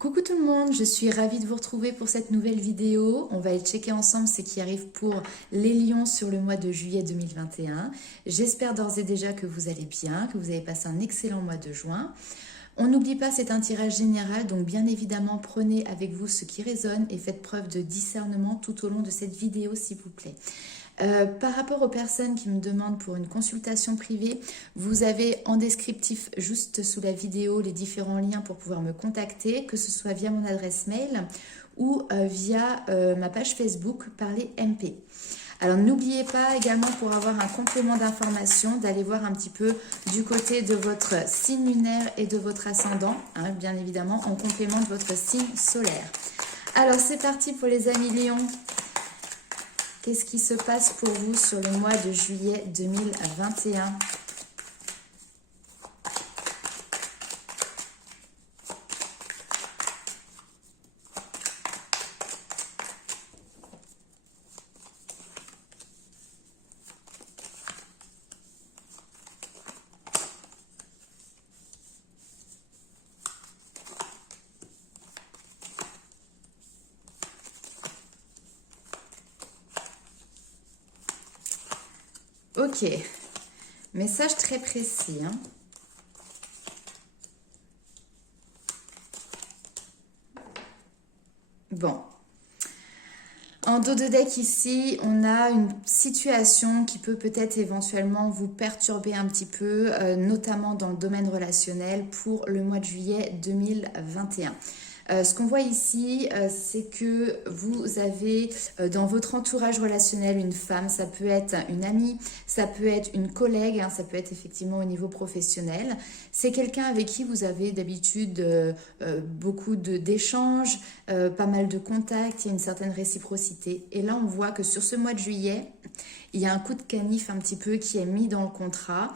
Coucou tout le monde, je suis ravie de vous retrouver pour cette nouvelle vidéo. On va aller checker ensemble ce qui arrive pour les lions sur le mois de juillet 2021. J'espère d'ores et déjà que vous allez bien, que vous avez passé un excellent mois de juin. On n'oublie pas, c'est un tirage général, donc bien évidemment prenez avec vous ce qui résonne et faites preuve de discernement tout au long de cette vidéo s'il vous plaît. Par rapport aux personnes qui me demandent pour une consultation privée, vous avez en descriptif juste sous la vidéo les différents liens pour pouvoir me contacter, que ce soit via mon adresse mail ou via ma page Facebook Parler MP. Alors n'oubliez pas également pour avoir un complément d'information d'aller voir un petit peu du côté de votre signe lunaire et de votre ascendant, hein, bien évidemment en complément de votre signe solaire. Alors c'est parti pour les amis lions. Qu'est-ce qui se passe pour vous sur le mois de juillet 2021 ? Ok, message très précis. Hein. Bon, en dos de deck ici, on a une situation qui peut peut-être éventuellement vous perturber un petit peu, notamment dans le domaine relationnel pour le mois de juillet 2021. Ce qu'on voit ici, c'est que vous avez dans votre entourage relationnel une femme, ça peut être une amie, ça peut être une collègue, hein, ça peut être effectivement au niveau professionnel. C'est quelqu'un avec qui vous avez d'habitude beaucoup d'échanges, pas mal de contacts, il y a une certaine réciprocité. Et là, on voit que sur ce mois de juillet, il y a un coup de canif un petit peu qui est mis dans le contrat,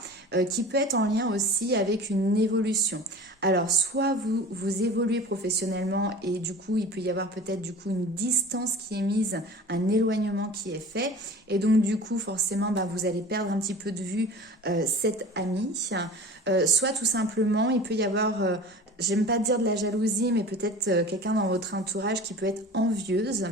qui peut être en lien aussi avec une évolution. Alors, soit vous évoluez professionnellement et du coup, il peut y avoir peut-être du coup une distance qui est mise, un éloignement qui est fait. Et donc, du coup, forcément, vous allez perdre un petit peu de vue cet ami. Soit tout simplement, il peut y avoir... j'aime pas dire de la jalousie, mais peut-être quelqu'un dans votre entourage qui peut être envieuse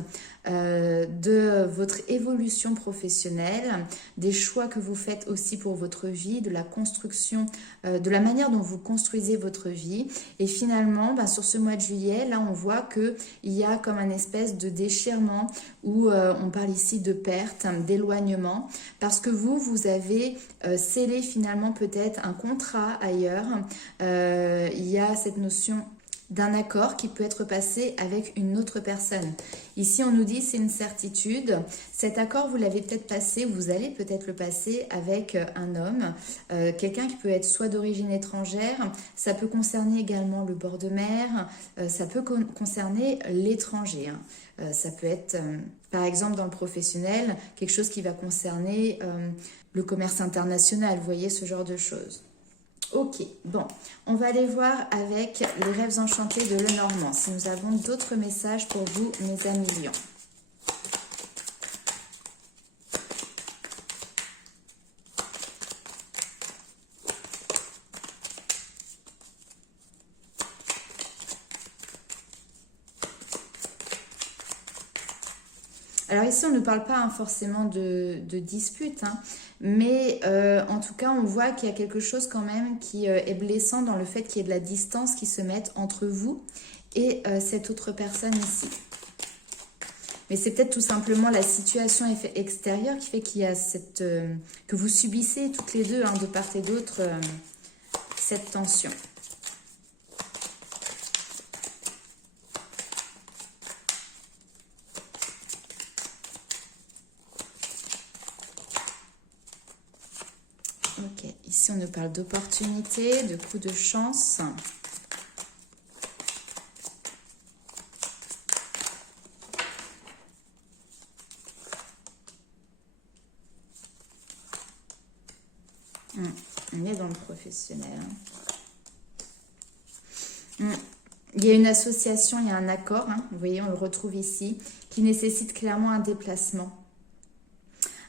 de votre évolution professionnelle, des choix que vous faites aussi pour votre vie, de la construction, de la manière dont vous construisez votre vie. Et finalement, sur ce mois de juillet, là, on voit qu'il y a comme un espèce de déchirement où on parle ici de perte, d'éloignement, parce que vous avez scellé finalement peut-être un contrat ailleurs. Il y a cette notion d'un accord qui peut être passé avec une autre personne. Ici, on nous dit c'est une certitude. Cet accord, vous l'avez peut-être passé, vous allez peut-être le passer avec un homme, quelqu'un qui peut être soit d'origine étrangère, ça peut concerner également le bord de mer, ça peut concerner l'étranger. Hein. Ça peut être, par exemple, dans le professionnel, quelque chose qui va concerner le commerce international, vous voyez, ce genre de choses. Ok, bon, on va aller voir avec les rêves enchantés de Lenormand, si nous avons d'autres messages pour vous, mes amis lions. Alors ici, on ne parle pas forcément de dispute, hein, mais en tout cas, on voit qu'il y a quelque chose quand même qui est blessant dans le fait qu'il y ait de la distance qui se mette entre vous et cette autre personne ici. Mais c'est peut-être tout simplement la situation extérieure qui fait qu'il y a cette que vous subissez toutes les deux, hein, de part et d'autre, cette tension. Ok, ici on nous parle d'opportunité, de coup de chance. On est dans le professionnel. Il y a une association, il y a un accord, hein, vous voyez, on le retrouve ici, qui nécessite clairement un déplacement.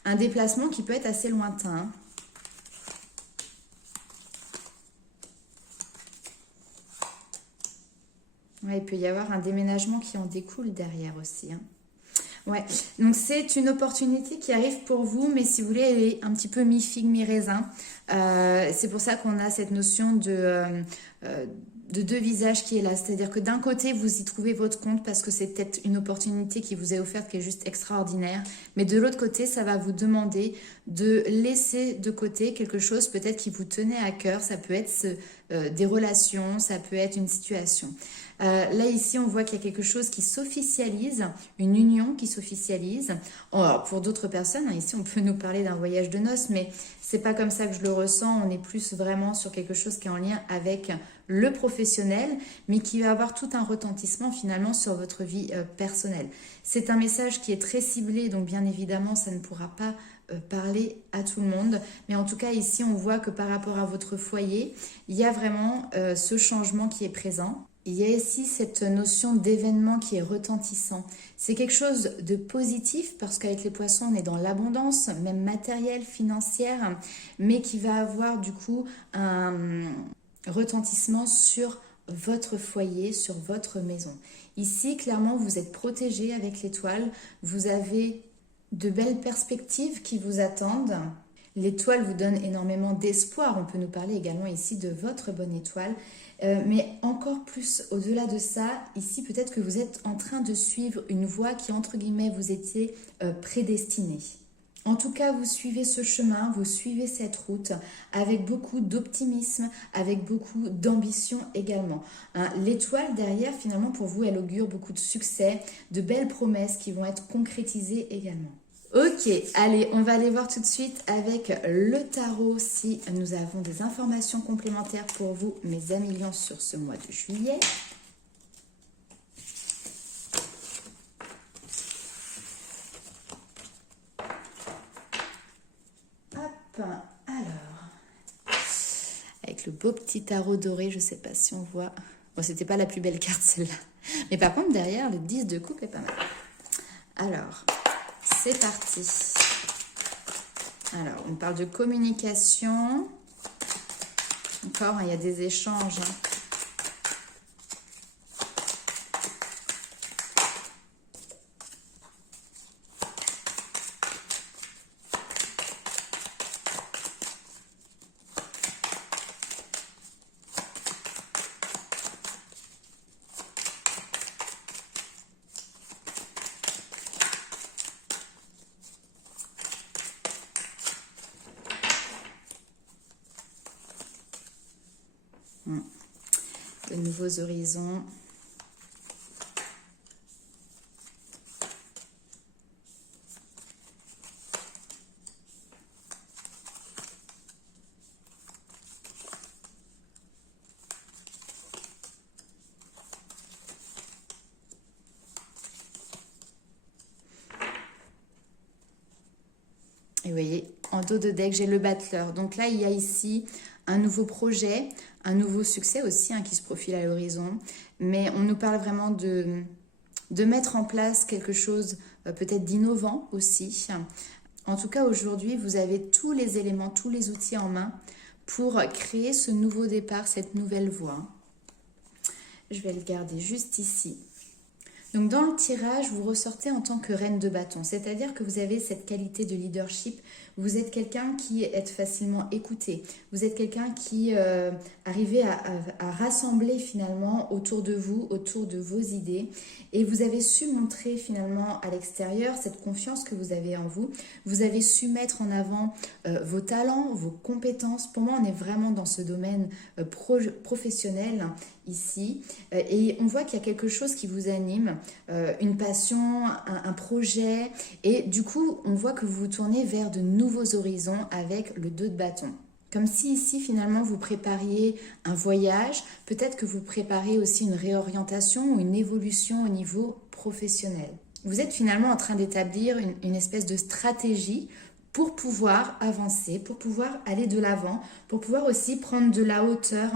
Un déplacement qui peut être assez lointain. Hein. Ouais, il peut y avoir un déménagement qui en découle derrière aussi, hein. Ouais, donc c'est une opportunité qui arrive pour vous, mais si vous voulez, elle est un petit peu mi-figue, mi-raisin. C'est pour ça qu'on a cette notion de deux visages qui est là. C'est-à-dire que d'un côté, vous y trouvez votre compte parce que c'est peut-être une opportunité qui vous est offerte qui est juste extraordinaire. Mais de l'autre côté, ça va vous demander de laisser de côté quelque chose peut-être qui vous tenait à cœur. Ça peut être des relations, ça peut être une situation. Là, ici, on voit qu'il y a quelque chose qui s'officialise, une union qui s'officialise. Alors, pour d'autres personnes, hein, ici, on peut nous parler d'un voyage de noces, mais c'est pas comme ça que je le ressens. On est plus vraiment sur quelque chose qui est en lien avec le professionnel, mais qui va avoir tout un retentissement finalement sur votre vie personnelle. C'est un message qui est très ciblé, donc bien évidemment, ça ne pourra pas parler à tout le monde. Mais en tout cas, ici, on voit que par rapport à votre foyer, il y a vraiment ce changement qui est présent. Il y a ici cette notion d'événement qui est retentissant. C'est quelque chose de positif parce qu'avec les poissons, on est dans l'abondance, même matérielle, financière, mais qui va avoir du coup un retentissement sur votre foyer, sur votre maison. Ici, clairement, vous êtes protégé avec l'étoile. Vous avez de belles perspectives qui vous attendent. L'étoile vous donne énormément d'espoir. On peut nous parler également ici de votre bonne étoile. Mais encore plus au-delà de ça, ici peut-être que vous êtes en train de suivre une voie qui, entre guillemets, vous était prédestinée. En tout cas, vous suivez ce chemin, vous suivez cette route avec beaucoup d'optimisme, avec beaucoup d'ambition également. Hein, l'étoile derrière, finalement, pour vous, elle augure beaucoup de succès, de belles promesses qui vont être concrétisées également. Ok, allez, on va aller voir tout de suite avec le tarot si nous avons des informations complémentaires pour vous, mes amis lions, sur ce mois de juillet. Hop, alors, avec le beau petit tarot doré, je ne sais pas si on voit. Bon, c'était pas la plus belle carte celle-là. Mais par contre, derrière, le 10 de coupe est pas mal. Alors, c'est parti. Alors, on parle de communication. Encore, hein, il y a des échanges. De nouveaux horizons. Et vous voyez, en dos de deck, j'ai le battleur. Donc là, il y a ici un nouveau projet, un nouveau succès aussi hein, qui se profile à l'horizon. Mais on nous parle vraiment de mettre en place quelque chose peut-être d'innovant aussi. En tout cas, aujourd'hui, vous avez tous les éléments, tous les outils en main pour créer ce nouveau départ, cette nouvelle voie. Je vais le garder juste ici. Donc dans le tirage, vous ressortez en tant que reine de bâton, c'est-à-dire que vous avez cette qualité de leadership, vous êtes quelqu'un qui est facilement écouté, vous êtes quelqu'un qui arrive à rassembler finalement autour de vous, autour de vos idées, et vous avez su montrer finalement à l'extérieur cette confiance que vous avez en vous, vous avez su mettre en avant vos talents, vos compétences. Pour moi, on est vraiment dans ce domaine professionnel ici, et on voit qu'il y a quelque chose qui vous anime, une passion, un projet, et du coup on voit que vous vous tournez vers de nouveaux horizons avec le 2 de bâton. Comme si ici finalement vous prépariez un voyage, peut-être que vous préparez aussi une réorientation ou une évolution au niveau professionnel. Vous êtes finalement en train d'établir une espèce de stratégie pour pouvoir avancer, pour pouvoir aller de l'avant, pour pouvoir aussi prendre de la hauteur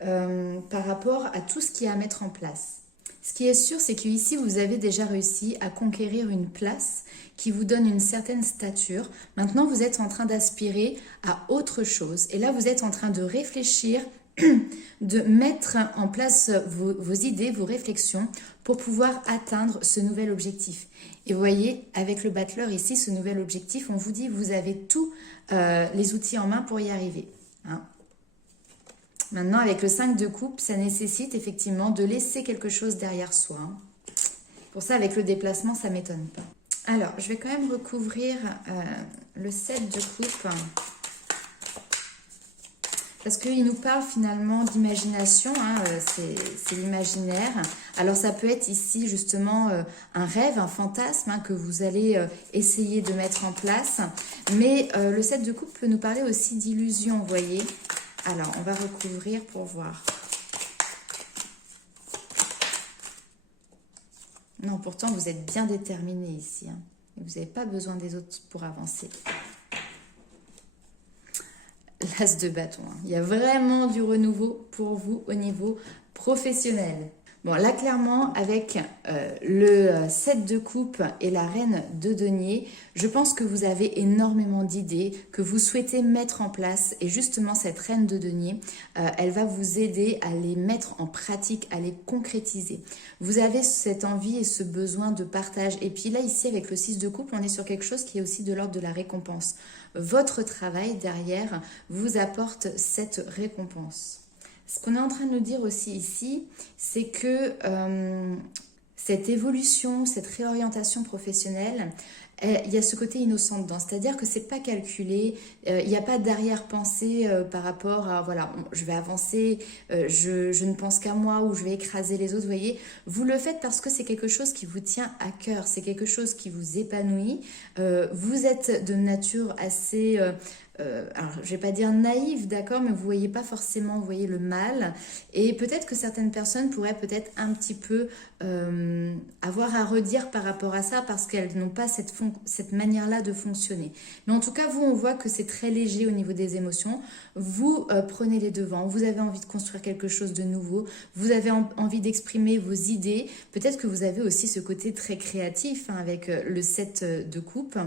par rapport à tout ce qu'il y a à mettre en place. Ce qui est sûr, c'est qu'ici, vous avez déjà réussi à conquérir une place qui vous donne une certaine stature. Maintenant, vous êtes en train d'aspirer à autre chose. Et là, vous êtes en train de réfléchir de mettre en place vos idées, vos réflexions pour pouvoir atteindre ce nouvel objectif. Et vous voyez, avec le battleur ici, ce nouvel objectif, on vous dit vous avez tous les outils en main pour y arriver. Hein. Maintenant, avec le 5 de coupe, ça nécessite effectivement de laisser quelque chose derrière soi. Hein. Pour ça, avec le déplacement, ça ne m'étonne pas. Alors, je vais quand même recouvrir le 7 de coupe. Parce qu'il nous parle finalement d'imagination, hein, c'est l'imaginaire. Alors ça peut être ici justement un rêve, un fantasme hein, que vous allez essayer de mettre en place. Mais le 7 de coupe peut nous parler aussi d'illusion, vous voyez. Alors on va recouvrir pour voir. Non, pourtant vous êtes bien déterminé ici. Hein. Vous n'avez pas besoin des autres pour avancer. L'as de bâton. Hein. Il y a vraiment du renouveau pour vous au niveau professionnel. Bon, là, clairement, avec le 7 de coupe et la reine de denier, je pense que vous avez énormément d'idées que vous souhaitez mettre en place. Et justement, cette reine de denier, elle va vous aider à les mettre en pratique, à les concrétiser. Vous avez cette envie et ce besoin de partage. Et puis là, ici, avec le 6 de coupe, on est sur quelque chose qui est aussi de l'ordre de la récompense. Votre travail derrière vous apporte cette récompense. Ce qu'on est en train de nous dire aussi ici, c'est que cette évolution, cette réorientation professionnelle, il y a ce côté innocent dedans, c'est-à-dire que c'est pas calculé, il n'y a pas d'arrière-pensée par rapport à voilà, je vais avancer, je ne pense qu'à moi ou je vais écraser les autres, vous voyez, vous le faites parce que c'est quelque chose qui vous tient à cœur, c'est quelque chose qui vous épanouit, vous êtes de nature assez... alors je vais pas dire naïve, d'accord, mais vous voyez pas forcément, vous voyez le mal, et peut-être que certaines personnes pourraient peut-être un petit peu avoir à redire par rapport à ça parce qu'elles n'ont pas cette manière-là de fonctionner. Mais en tout cas, vous, on voit que c'est très léger au niveau des émotions. Vous prenez les devants, vous avez envie de construire quelque chose de nouveau, vous avez envie d'exprimer vos idées. Peut-être que vous avez aussi ce côté très créatif hein, avec le 7 de coupe,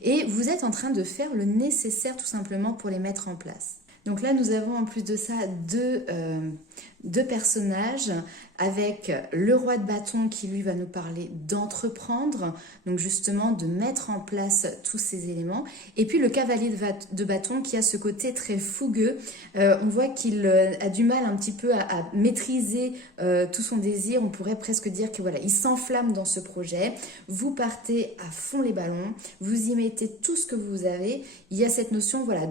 et vous êtes en train de faire le nécessaire tout simplement pour les mettre en place. Donc là, nous avons en plus de ça deux personnages avec le roi de bâton qui lui va nous parler d'entreprendre, donc justement de mettre en place tous ces éléments. Et puis le cavalier de bâton qui a ce côté très fougueux. On voit qu'il a du mal un petit peu à maîtriser tout son désir. On pourrait presque dire que voilà, il s'enflamme dans ce projet. Vous partez à fond les ballons, vous y mettez tout ce que vous avez. Il y a cette notion voilà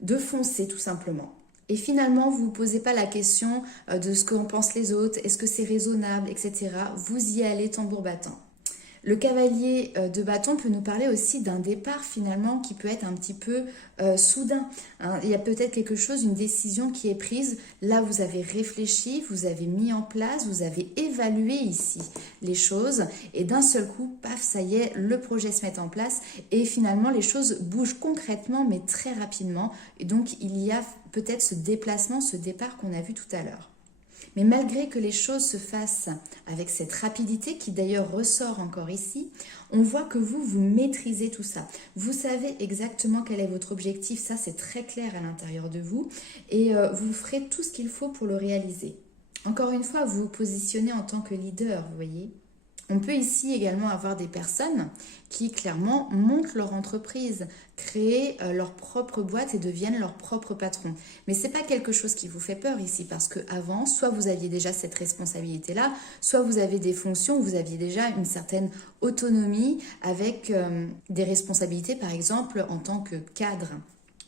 de foncer tout simplement. Et finalement, vous ne vous posez pas la question de ce qu'en pensent les autres, est-ce que c'est raisonnable, etc. Vous y allez tambour battant. Le cavalier de bâton peut nous parler aussi d'un départ finalement qui peut être un petit peu soudain. Hein. Il y a peut-être quelque chose, une décision qui est prise. Là, vous avez réfléchi, vous avez mis en place, vous avez évalué ici les choses. Et d'un seul coup, paf, ça y est, le projet se met en place. Et finalement, les choses bougent concrètement, mais très rapidement. Et donc, il y a peut-être ce déplacement, ce départ qu'on a vu tout à l'heure. Mais malgré que les choses se fassent avec cette rapidité, qui d'ailleurs ressort encore ici, on voit que vous maîtrisez tout ça. Vous savez exactement quel est votre objectif, ça c'est très clair à l'intérieur de vous, et vous ferez tout ce qu'il faut pour le réaliser. Encore une fois, vous vous positionnez en tant que leader, vous voyez. On peut ici également avoir des personnes qui clairement montent leur entreprise, créent leur propre boîte et deviennent leur propre patron. Mais ce n'est pas quelque chose qui vous fait peur ici parce qu'avant, soit vous aviez déjà cette responsabilité-là, soit vous avez des fonctions où vous aviez déjà une certaine autonomie avec des responsabilités, par exemple, en tant que cadre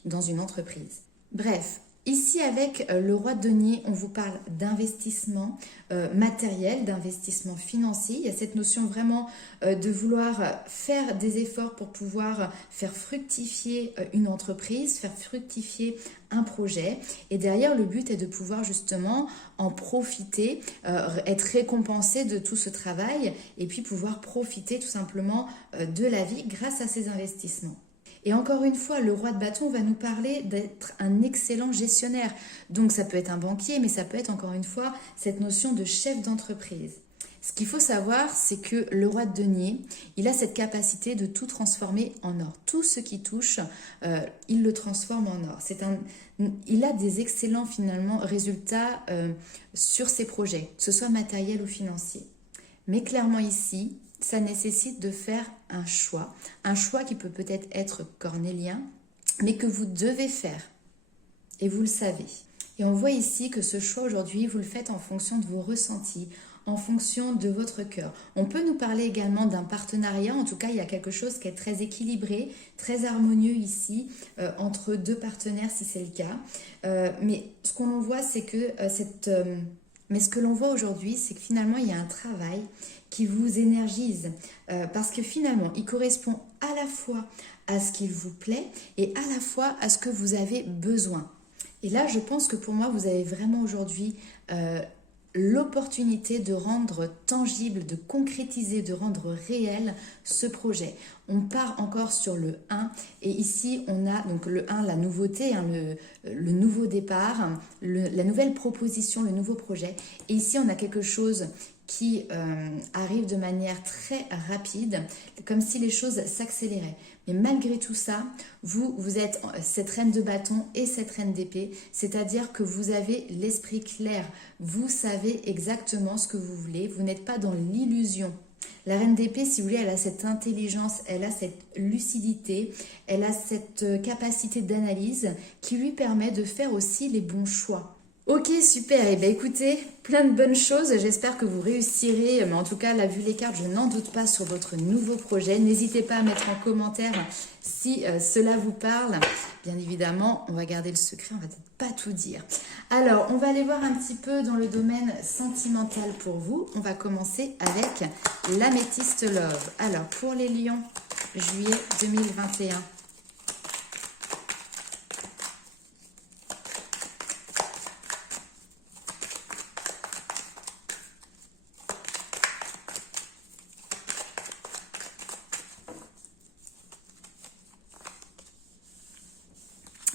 dans une entreprise. Bref. Ici, avec le roi de denier, on vous parle d'investissement matériel, d'investissement financier. Il y a cette notion vraiment de vouloir faire des efforts pour pouvoir faire fructifier une entreprise, faire fructifier un projet. Et derrière, le but est de pouvoir justement en profiter, être récompensé de tout ce travail et puis pouvoir profiter tout simplement de la vie grâce à ces investissements. Et encore une fois, le roi de bâton va nous parler d'être un excellent gestionnaire. Donc ça peut être un banquier, mais ça peut être encore une fois cette notion de chef d'entreprise. Ce qu'il faut savoir, c'est que le roi de denier, il a cette capacité de tout transformer en or. Tout ce qui touche, il le transforme en or. Il a des excellents finalement résultats sur ses projets, que ce soit matériel ou financier. Mais clairement ici, ça nécessite de faire un choix qui peut peut-être être cornélien, mais que vous devez faire. Et vous le savez. Et on voit ici que ce choix aujourd'hui, vous le faites en fonction de vos ressentis, en fonction de votre cœur. On peut nous parler également d'un partenariat, en tout cas il y a quelque chose qui est très équilibré, très harmonieux ici, entre deux partenaires si c'est le cas. Mais ce qu'on voit, c'est que mais ce que l'on voit aujourd'hui, c'est que finalement il y a un travail qui vous énergise, parce que finalement il correspond à la fois à ce qu'il vous plaît et à la fois à ce que vous avez besoin. Et là, je pense que pour moi, vous avez vraiment aujourd'hui l'opportunité de rendre tangible, de concrétiser, de rendre réel ce projet. On part encore sur le 1 et ici on a donc le 1, la nouveauté, hein, le nouveau départ, la nouvelle proposition, le nouveau projet. Et ici on a quelque chose qui arrive de manière très rapide, comme si les choses s'accéléraient. Mais malgré tout ça, vous êtes cette reine de bâton et cette reine d'épée, c'est-à-dire que vous avez l'esprit clair, vous savez exactement ce que vous voulez, vous n'êtes pas dans l'illusion. La reine d'épée, si vous voulez, elle a cette intelligence, elle a cette lucidité, elle a cette capacité d'analyse qui lui permet de faire aussi les bons choix. Ok, super. Et bien écoutez, plein de bonnes choses. J'espère que vous réussirez. Mais en tout cas, là, vu les cartes, je n'en doute pas sur votre nouveau projet. N'hésitez pas à mettre en commentaire si cela vous parle. Bien évidemment, on va garder le secret, on va peut-être pas tout dire. Alors, on va aller voir un petit peu dans le domaine sentimental pour vous. On va commencer avec l'améthyste love. Alors, pour les lions, juillet 2021.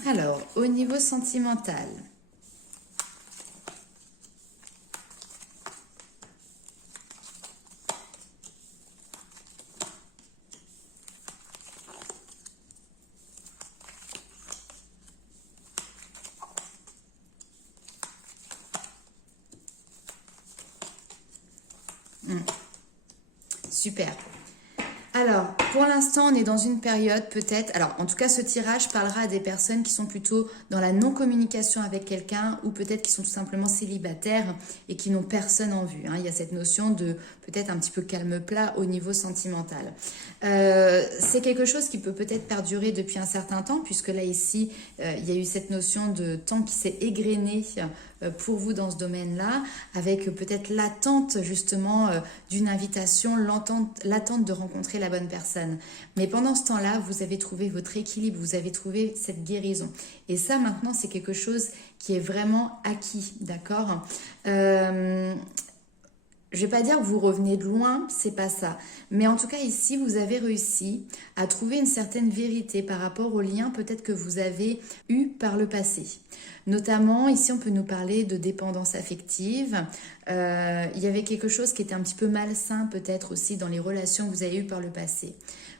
Alors, au niveau sentimental, super. Alors, pour l'instant, on est dans une période peut-être... Alors, en tout cas, ce tirage parlera à des personnes qui sont plutôt dans la non-communication avec quelqu'un ou peut-être qui sont tout simplement célibataires et qui n'ont personne en vue. Hein. Il y a cette notion de peut-être un petit peu calme plat au niveau sentimental. C'est quelque chose qui peut peut-être perdurer depuis un certain temps puisque là, ici, il y a eu cette notion de temps qui s'est égrené pour vous dans ce domaine-là, avec peut-être l'attente justement d'une invitation, l'attente de rencontrer la bonne personne. Mais pendant ce temps-là, vous avez trouvé votre équilibre, vous avez trouvé cette guérison. Et ça, maintenant, c'est quelque chose qui est vraiment acquis, d'accord ? Je vais pas dire que vous revenez de loin, c'est pas ça. Mais en tout cas, ici, vous avez réussi à trouver une certaine vérité par rapport aux liens peut-être que vous avez eus par le passé. Notamment, ici, on peut nous parler de dépendance affective. Il y avait quelque chose qui était un petit peu malsain peut-être aussi dans les relations que vous avez eues par le passé.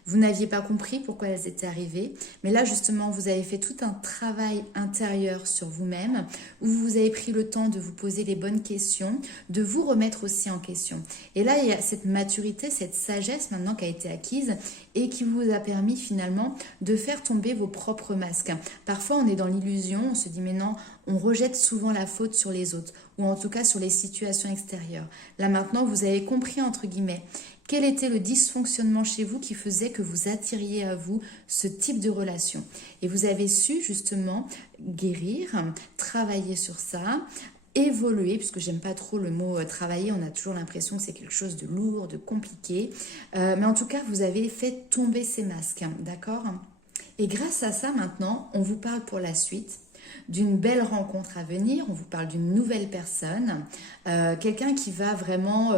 Vous n'aviez pas compris pourquoi elles étaient arrivées. Mais là, justement, vous avez fait tout un travail intérieur sur vous-même où vous avez pris le temps de vous poser les bonnes questions, de vous remettre aussi en question. Et là, il y a cette maturité, cette sagesse maintenant qui a été acquise et qui vous a permis finalement de faire tomber vos propres masques. Parfois, on est dans l'illusion, on se dit mais non, on rejette souvent la faute sur les autres ou en tout cas sur les situations extérieures. Là maintenant, vous avez compris entre guillemets quel était le dysfonctionnement chez vous qui faisait que vous attiriez à vous ce type de relation. Et vous avez su justement guérir, travailler sur ça, évoluer, puisque j'aime pas trop le mot travailler, on a toujours l'impression que c'est quelque chose de lourd, de compliqué. Mais en tout cas, vous avez fait tomber ces masques, d'accord ? Et grâce à ça, maintenant, on vous parle pour la suite d'une belle rencontre à venir, on vous parle d'une nouvelle personne, quelqu'un qui va vraiment,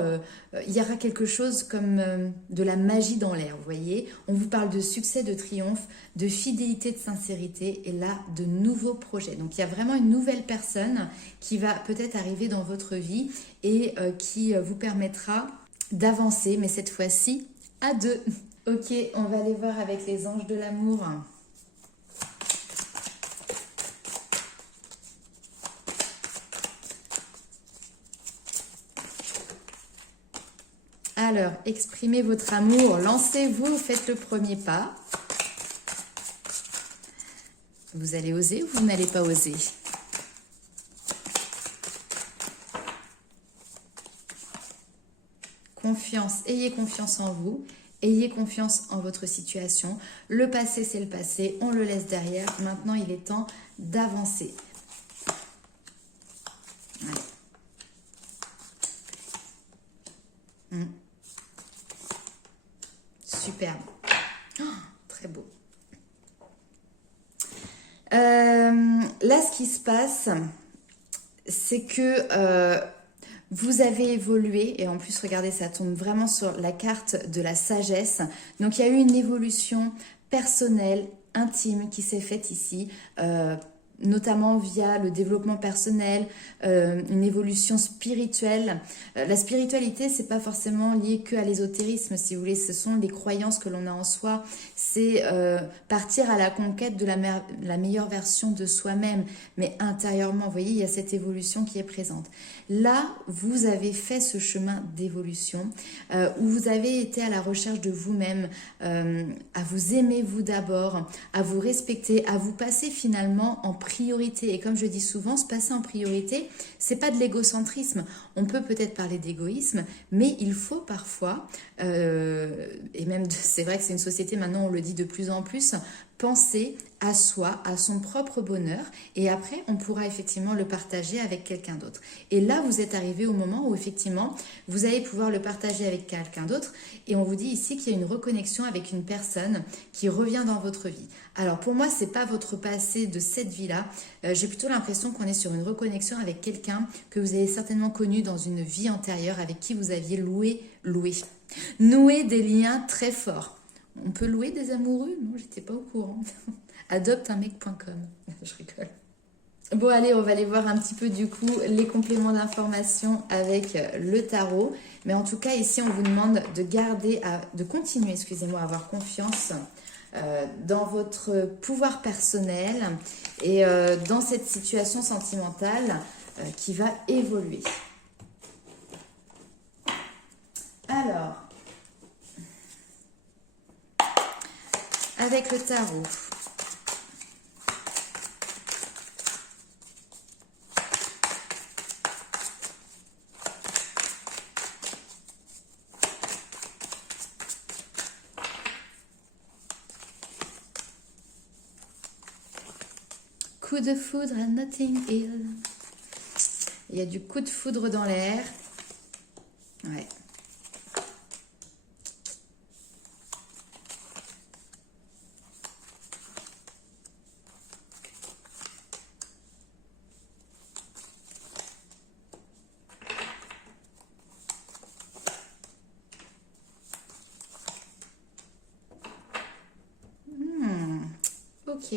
il y aura quelque chose comme de la magie dans l'air, vous voyez, on vous parle de succès, de triomphe, de fidélité, de sincérité et là, de nouveaux projets. Donc il y a vraiment une nouvelle personne qui va peut-être arriver dans votre vie et qui vous permettra d'avancer, mais cette fois-ci à deux. Ok, on va aller voir avec les anges de l'amour. Alors, exprimez votre amour, lancez-vous, faites le premier pas. Vous allez oser ou vous n'allez pas oser? Confiance, ayez confiance en vous, ayez confiance en votre situation. Le passé, c'est le passé, on le laisse derrière. Maintenant, il est temps d'avancer. Ouais. Superbe. Oh, très beau. Là, ce qui se passe, c'est que vous avez évolué, et en plus, regardez, ça tombe vraiment sur la carte de la sagesse. Donc, il y a eu une évolution personnelle, intime qui s'est faite ici, notamment via le développement personnel, une évolution spirituelle. La spiritualité, c'est pas forcément lié que à l'ésotérisme, si vous voulez, ce sont les croyances que l'on a en soi. C'est partir à la conquête de la meilleure version de soi-même, mais intérieurement, vous voyez, il y a cette évolution qui est présente. Là, vous avez fait ce chemin d'évolution, où vous avez été à la recherche de vous-même, à vous aimer vous d'abord, à vous respecter, à vous passer finalement en priorité. Et comme je dis souvent, se passer en priorité, c'est pas de l'égocentrisme. On peut peut-être parler d'égoïsme, mais il faut parfois, et même c'est vrai que c'est une société maintenant, on le dit de plus en plus, penser à soi, à son propre bonheur, et après on pourra effectivement le partager avec quelqu'un d'autre. Et là vous êtes arrivé au moment où effectivement vous allez pouvoir le partager avec quelqu'un d'autre, et on vous dit ici qu'il y a une reconnexion avec une personne qui revient dans votre vie. Alors pour moi c'est pas votre passé de cette vie-là, j'ai plutôt l'impression qu'on est sur une reconnexion avec quelqu'un que vous avez certainement connu dans une vie antérieure, avec qui vous aviez noué des liens très forts. On peut louer des amoureux? Non, j'étais pas au courant. Adopteunmec.com. Je rigole. Bon, allez, on va aller voir un petit peu du coup les compléments d'information avec le tarot. Mais en tout cas, ici, on vous demande de continuer, excusez-moi, à avoir confiance dans votre pouvoir personnel et dans cette situation sentimentale qui va évoluer. Alors, avec le tarot. Coup de foudre à Notting Hill. Il y a du coup de foudre dans l'air. Ouais. Ok.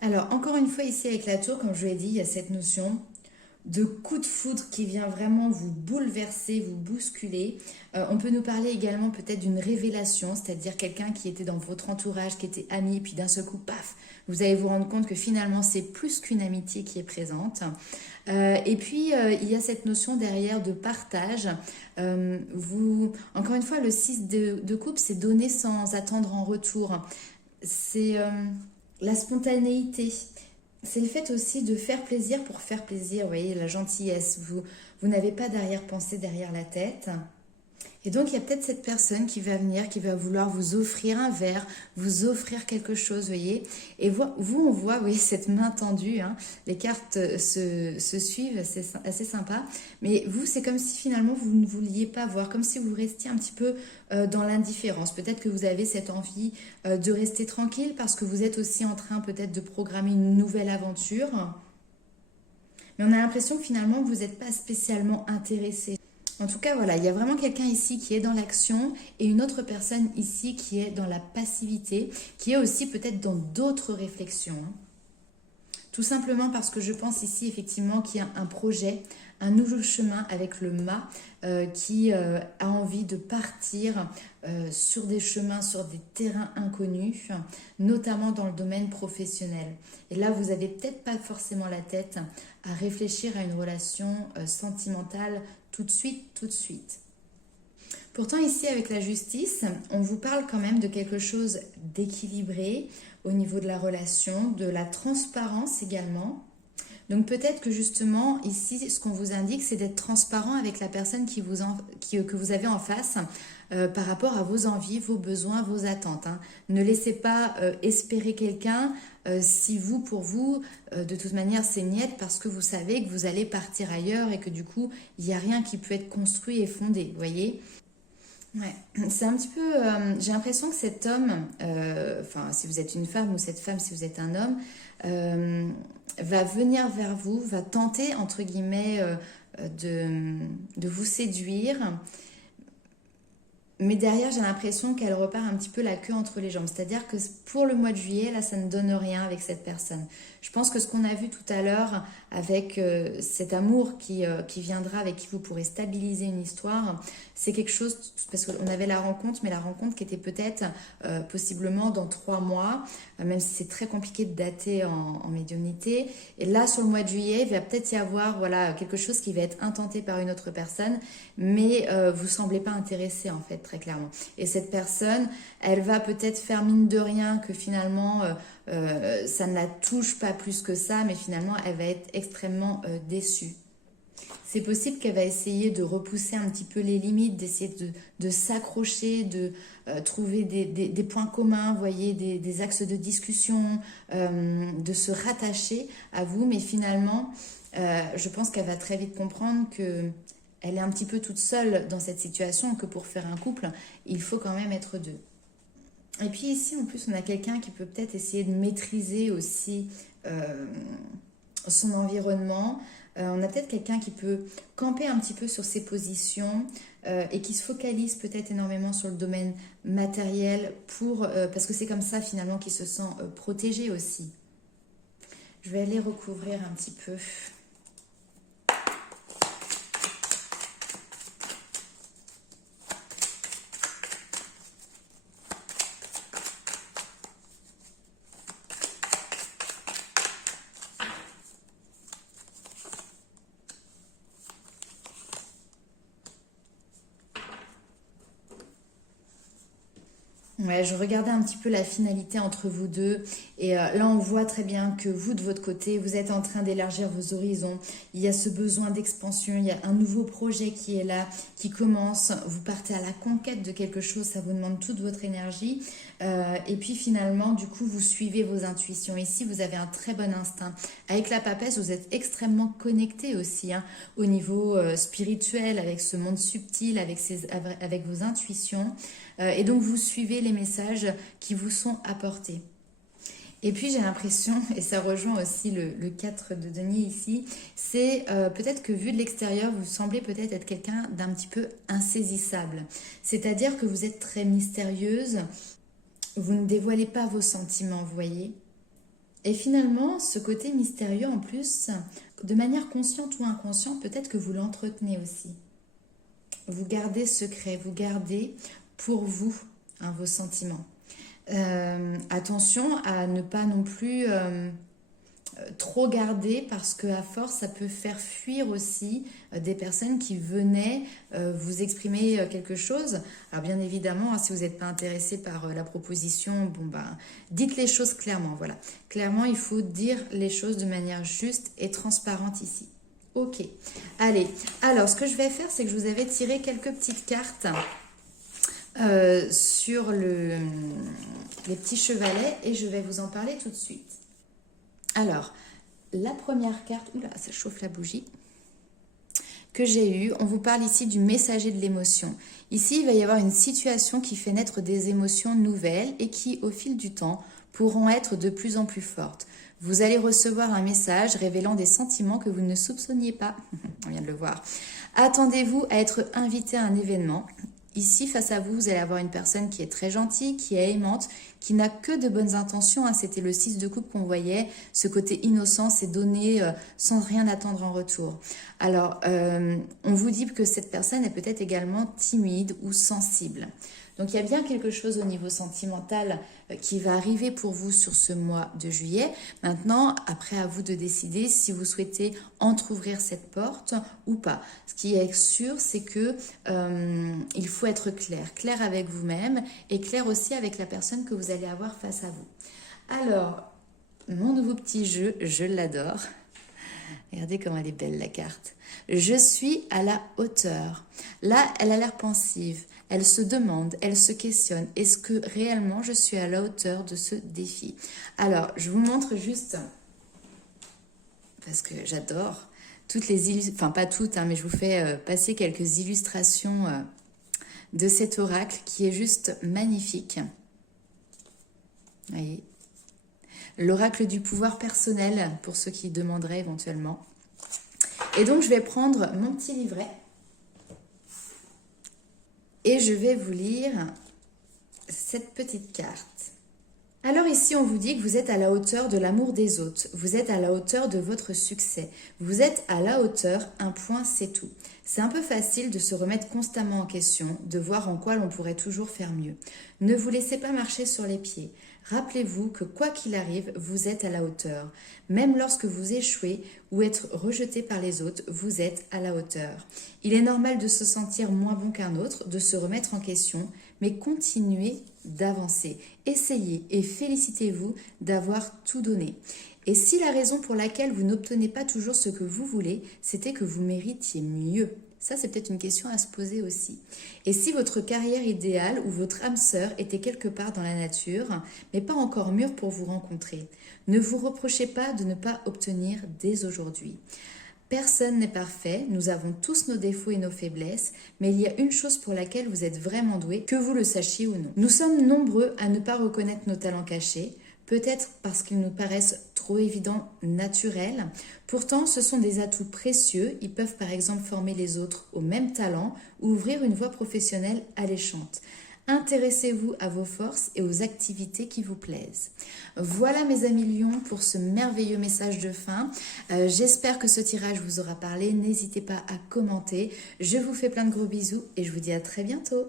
Alors, encore une fois, ici avec la tour, comme je l'ai dit, il y a cette notion de coup de foudre qui vient vraiment vous bouleverser, vous bousculer. On peut nous parler également peut-être d'une révélation, c'est-à-dire quelqu'un qui était dans votre entourage, qui était ami, puis d'un seul coup, paf, vous allez vous rendre compte que finalement, c'est plus qu'une amitié qui est présente. Et puis, il y a cette notion derrière de partage. Encore une fois, le 6 de coupe, c'est donner sans attendre en retour. C'est la spontanéité. C'est le fait aussi de faire plaisir pour faire plaisir, vous voyez, la gentillesse. Vous n'avez pas d'arrière-pensée derrière la tête. Et donc, il y a peut-être cette personne qui va venir, qui va vouloir vous offrir un verre, vous offrir quelque chose, vous voyez. Et vous, on voit, vous voyez, cette main tendue, hein. Les cartes se suivent, c'est assez sympa. Mais vous, c'est comme si finalement, vous ne vouliez pas voir, comme si vous restiez un petit peu dans l'indifférence. Peut-être que vous avez cette envie de rester tranquille parce que vous êtes aussi en train peut-être de programmer une nouvelle aventure. Mais on a l'impression que finalement, vous n'êtes pas spécialement intéressé. En tout cas, voilà, il y a vraiment quelqu'un ici qui est dans l'action et une autre personne ici qui est dans la passivité, qui est aussi peut-être dans d'autres réflexions. Tout simplement parce que je pense ici effectivement qu'il y a un projet un nouveau chemin avec le mât qui a envie de partir sur des chemins, sur des terrains inconnus, notamment dans le domaine professionnel. Et là, vous n'avez peut-être pas forcément la tête à réfléchir à une relation sentimentale tout de suite, tout de suite. Pourtant, ici, avec la justice, on vous parle quand même de quelque chose d'équilibré au niveau de la relation, de la transparence également. Donc peut-être que justement, ici, ce qu'on vous indique, c'est d'être transparent avec la personne que vous avez en face par rapport à vos envies, vos besoins, vos attentes. Hein. Ne laissez pas espérer quelqu'un si vous, pour vous, de toute manière, c'est niette parce que vous savez que vous allez partir ailleurs et que du coup, il n'y a rien qui peut être construit et fondé, vous voyez ? Ouais, c'est un petit peu. J'ai l'impression que cet homme, enfin, si vous êtes une femme ou cette femme, si vous êtes un homme, va venir vers vous, va tenter, entre guillemets, de vous séduire. Mais derrière, j'ai l'impression qu'elle repart un petit peu la queue entre les jambes. C'est-à-dire que pour le mois de juillet, là, ça ne donne rien avec cette personne. Je pense que ce qu'on a vu tout à l'heure avec cet amour qui viendra, avec qui vous pourrez stabiliser une histoire, c'est quelque chose, parce qu'on avait la rencontre, mais la rencontre qui était peut-être possiblement dans 3 mois, même si c'est très compliqué de dater en médiumnité. Et là, sur le mois de juillet, il va peut-être y avoir voilà, quelque chose qui va être intenté par une autre personne, mais vous ne semblez pas intéressé en fait, très clairement. Et cette personne, elle va peut-être faire mine de rien que finalement, ça ne la touche pas plus que ça, mais finalement, elle va être extrêmement déçue. C'est possible qu'elle va essayer de repousser un petit peu les limites, d'essayer de s'accrocher, de trouver des points communs, vous voyez, des axes de discussion, de se rattacher à vous. Mais finalement, je pense qu'elle va très vite comprendre que elle est un petit peu toute seule dans cette situation, que pour faire un couple, il faut quand même être deux. Et puis ici, en plus, on a quelqu'un qui peut peut-être essayer de maîtriser aussi son environnement. On a peut-être quelqu'un qui peut camper un petit peu sur ses positions et qui se focalise peut-être énormément sur le domaine matériel parce que c'est comme ça finalement qu'il se sent protégé aussi. Je vais aller recouvrir un petit peu. Ouais, je regardais un petit peu la finalité entre vous deux et là on voit très bien que vous de votre côté, vous êtes en train d'élargir vos horizons. Il y a ce besoin d'expansion, il y a un nouveau projet qui est là, qui commence. Vous partez à la conquête de quelque chose, ça vous demande toute votre énergie. Et puis finalement, du coup, vous suivez vos intuitions. Ici, vous avez un très bon instinct. Avec la papesse, vous êtes extrêmement connecté aussi hein, au niveau spirituel, avec ce monde subtil, avec vos intuitions. Et donc, vous suivez les messages qui vous sont apportés. Et puis j'ai l'impression, et ça rejoint aussi le 4 de denier ici, c'est peut-être que vu de l'extérieur, vous semblez peut-être être quelqu'un d'un petit peu insaisissable. C'est-à-dire que vous êtes très mystérieuse, vous ne dévoilez pas vos sentiments, vous voyez. Et finalement, ce côté mystérieux en plus, de manière consciente ou inconsciente, peut-être que vous l'entretenez aussi. Vous gardez secret, vous gardez pour vous hein, vos sentiments. Attention à ne pas non plus trop garder parce qu'à force ça peut faire fuir aussi des personnes qui venaient vous exprimer quelque chose. Alors bien évidemment hein, si vous n'êtes pas intéressé par la proposition, bon ben dites les choses clairement, voilà. Clairement il faut dire les choses de manière juste et transparente ici. Ok, allez, alors ce que je vais faire c'est que je vous avais tiré quelques petites cartes sur les petits chevalets et je vais vous en parler tout de suite. Alors, la première carte, oula, ça chauffe la bougie, que j'ai eue, on vous parle ici du messager de l'émotion. Ici, il va y avoir une situation qui fait naître des émotions nouvelles et qui, au fil du temps, pourront être de plus en plus fortes. Vous allez recevoir un message révélant des sentiments que vous ne soupçonniez pas. On vient de le voir. Attendez-vous à être invité à un événement. Ici, face à vous, vous allez avoir une personne qui est très gentille, qui est aimante, qui n'a que de bonnes intentions. Hein. C'était le 6 de coupe qu'on voyait, ce côté innocent, c'est donner sans rien attendre en retour. Alors, on vous dit que cette personne est peut-être également timide ou sensible. Donc il y a bien quelque chose au niveau sentimental qui va arriver pour vous sur ce mois de juillet. Maintenant, après à vous de décider si vous souhaitez entrouvrir cette porte ou pas. Ce qui est sûr, c'est que il faut être clair. Clair avec vous-même et clair aussi avec la personne que vous allez avoir face à vous. Alors, mon nouveau petit jeu, je l'adore. Regardez comme elle est belle la carte. Je suis à la hauteur. Là, elle a l'air pensive. Elle se demande, elle se questionne. Est-ce que réellement je suis à la hauteur de ce défi? Alors, je vous montre juste, parce que j'adore, toutes les illustrations, enfin pas toutes, hein, mais je vous fais passer quelques illustrations de cet oracle qui est juste magnifique. Vous voyez, l'oracle du pouvoir personnel, pour ceux qui demanderaient éventuellement. Et donc, je vais prendre mon petit livret et je vais vous lire cette petite carte. Alors ici, on vous dit que vous êtes à la hauteur de l'amour des autres. Vous êtes à la hauteur de votre succès. Vous êtes à la hauteur, un point, c'est tout. C'est un peu facile de se remettre constamment en question, de voir en quoi l'on pourrait toujours faire mieux. Ne vous laissez pas marcher sur les pieds. Rappelez-vous que quoi qu'il arrive, vous êtes à la hauteur. Même lorsque vous échouez ou être rejeté par les autres, vous êtes à la hauteur. Il est normal de se sentir moins bon qu'un autre, de se remettre en question, mais continuez d'avancer. Essayez et félicitez-vous d'avoir tout donné. Et si la raison pour laquelle vous n'obtenez pas toujours ce que vous voulez, c'était que vous méritiez mieux. Ça, c'est peut-être une question à se poser aussi. Et si votre carrière idéale ou votre âme sœur était quelque part dans la nature, mais pas encore mûre pour vous rencontrer, ne vous reprochez pas de ne pas obtenir dès aujourd'hui. Personne n'est parfait, nous avons tous nos défauts et nos faiblesses, mais il y a une chose pour laquelle vous êtes vraiment doué, que vous le sachiez ou non. Nous sommes nombreux à ne pas reconnaître nos talents cachés, peut-être parce qu'ils nous paraissent trop évidents, naturels. Pourtant, ce sont des atouts précieux. Ils peuvent par exemple former les autres au même talent ou ouvrir une voie professionnelle alléchante. Intéressez-vous à vos forces et aux activités qui vous plaisent. Voilà mes amis lions pour ce merveilleux message de fin. J'espère que ce tirage vous aura parlé. N'hésitez pas à commenter. Je vous fais plein de gros bisous et je vous dis à très bientôt.